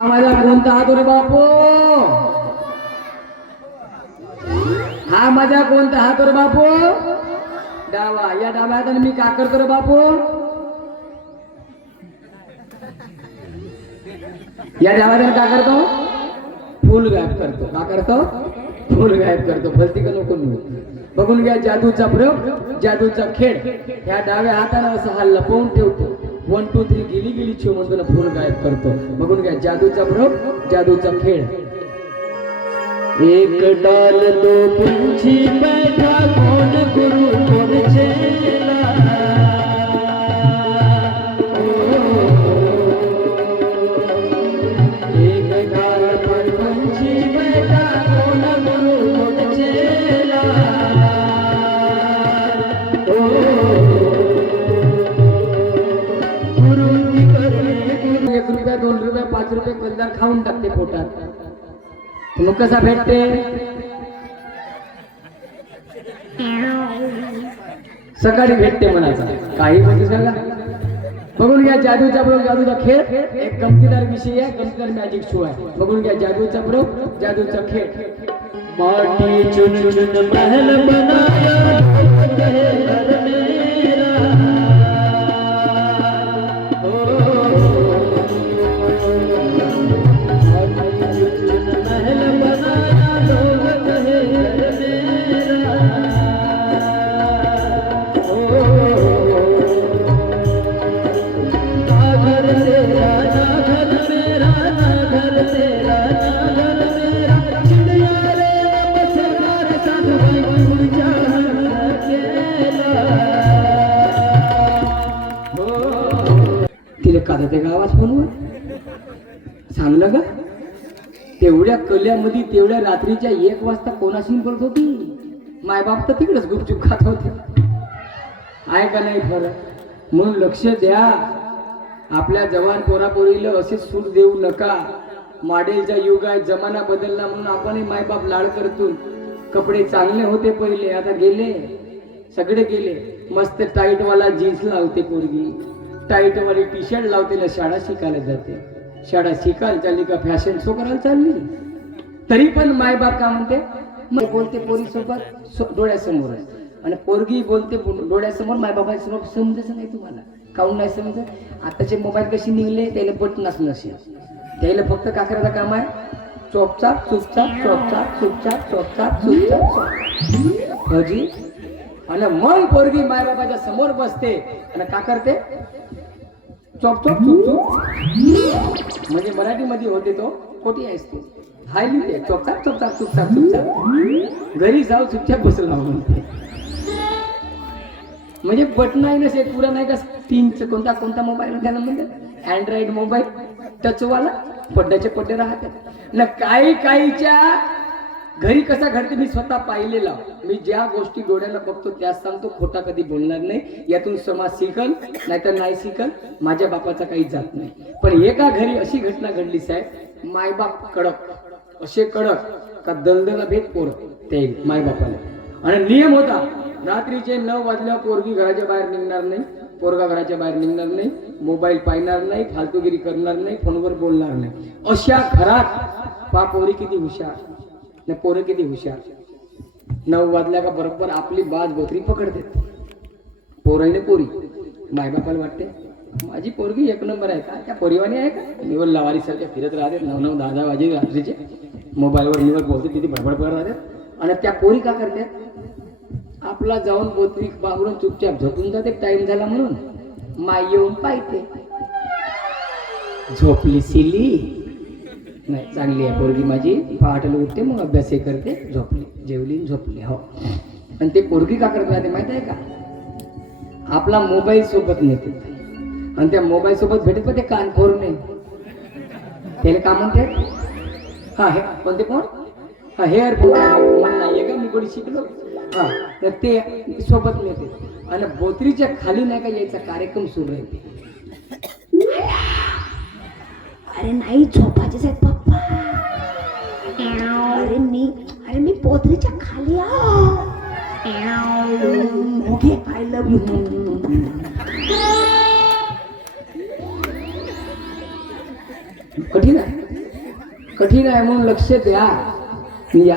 माझा कोणता हात रे बापू? हा माझा कोणता हात रे बापू? डावा. या डाव्या हाताने मी का करतो रे बापू? या डाव्या हाताने का करतो? फुल गायब करतो. का करतो? फुल गायब करतो. भलती का नको बघून घ्या जादूचा प्रयोग, जादूचा खेळ. ह्या डाव्या हाताने असं हा लपवून ठेवतो. 1 2 3 गेली गेली छो म्हणतो ना, फुल गायब करतो. बघून घ्या जादूचा प्रयोग, जादूचा खेळ. एक डाल दो पंछी बैठा, कौन गुरु कौन चेला. एक डाल पर पंछी बैठा, कौन गुरु कौन चेला. ₹1 ₹2 ₹5 कलदार खाऊन टाकते पोटात. मग कसा भेटते? सकाळी भेटते म्हणायचा. काही म्हणजे सांगा. बघून घ्या जादूचा प्रयोग, जादूचा खेळ. एक गमतीदार विषय आहे, गमतीदार मॅजिक शो आहे. बघून घ्या जादूचा प्रयोग, जादूचा खेळ. माटी चुन चुन महल बनाया, कहे घर मेरा. तिला का ते आवाज फोनवर सांगलं का? तेवढ्या कल्यामध्ये तेवढ्या रात्रीच्या 1 वाजता कोणाशी बोलत होती? मायबाप तर तिकडेच गुपचूप खात होते. आहे का नाही फरक? म्हणून लक्ष द्या. आपल्या जवान पोरापोरीला असे सूट देऊ नका. मॉडेलचा युग आहे, जमाना बदलला म्हणून आपणही मायबाप लाड करतो. कपडे चांगले होते पहिले, आता गेले, सगळे गेले. मस्त टाईट वाला जीन्स लावते पोरगी, टाईट वाली टी शर्ट लावते ना, शाळा शिकायला जाते. शाळा शिकायला चालली का फॅशन शो करायला चालली? तरी पण मायबाप का म्हणते? बोलते पोरी सोबत डोळ्यासमोर आहे, आणि पोरगी बोलते डोळ्यासमोर मायबापासमोर. समजत नाही तुम्हाला? काऊन नाही समजत? आताचे मोबाईल कशी निघले, त्याला बटनच नसेल. त्याला फक्त का करायचं काम आहे? चोपचाप चुपचाप, चोपचाप चुपचाप, चोपचाप चुपचाप हजी. आणि मग पोरगी मायबापाच्या समोर बसते आणि का करते? चोप चोप चुप चुप. म्हणजे मराठीमध्ये होते तो खोटी आहेस तू. हाय लिहिते चोपचाप चोपचाप चुपचाप चुपचाप. घरी जाऊ चुपचाप बसला म्हणते. म्हणजे बटन आहे ना, पुरा नाही का? 3 कोणता कोणता मोबाईल त्याला म्हणतात? अँड्रॉइड मोबाईल, टचवाला, पड्ड्याचे पड्डे राहतात ना. काही काहीच्या घरी कसा घडते मी स्वतः पाहिलेला. मी ज्या गोष्टी डोळ्याला बघतो त्याच सांगतो, खोटा कधी बोलणार नाही. यातून समाज शिकल नाहीतर नाही शिकल, माझ्या बापाचा काही जात नाही. पण एका घरी अशी घटना घडली साहेब, मायबाप कडक, असे कडक का दलदला भेट पोर ते मायबापाला. आणि नियम होता, रात्रीचे 9 वाजल्यावर पोरगी घराच्या बाहेर निघणार नाही, पोरगा घराच्या बाहेर निघणार नाही, मोबाईल पाहणार नाही, फालतूगिरी करणार नाही, फोनवर बोलणार नाही. अशा घरात पा पोरी किती हुशार न, पोरं किती हुशार. 9 वाजल्या का बरोबर आपली बाज बोत्री पकडते. पोराने पोरी मायबापाला वाटते माझी पोरगी 1 नंबर आहे का? त्या पोरीवानी आहे का? निवड लावारी सारख्या फिरत राहते 9 9 10 10 वाजे रात्रीचे, मोबाईलवर निवड बोलते, किती बडबड करत राहते. आणि त्या पोरी का करतात? आपला जाऊन बोत्री बांगरून चुपचाप झोपून जाते, टाइम झाला म्हणून. माय येऊन पाहते, झोपली सिली नाही, चांगली आहे पोरगी माझी, पहाटेला उठते, मग अभ्यासही करते, झोपली, जेवली झोपली. हो. आणि ते पोरगी का करत राहते माहिती आहे का? आपला मोबाईल सोबत नेते, आणि त्या मोबाईल सोबत भेटत पण ते कानखोर नाही. त्याला का म्हणते? हा हे कोणते फोन? हा हेअरफोन. मला नाहीये का, मी कोणी शिकलो. हा, तर ते सोबत नेते. आणि बोत्रीच्या खाली नाही का यायचा कार्यक्रम सुरू आहे. अरे नाही, झोपायचे आहेत पप्पा. अरे मी पोत्रीच्या खाली ओके, आय लव्ह यू. कठीण आहे म्हणून लक्ष द्या. मी या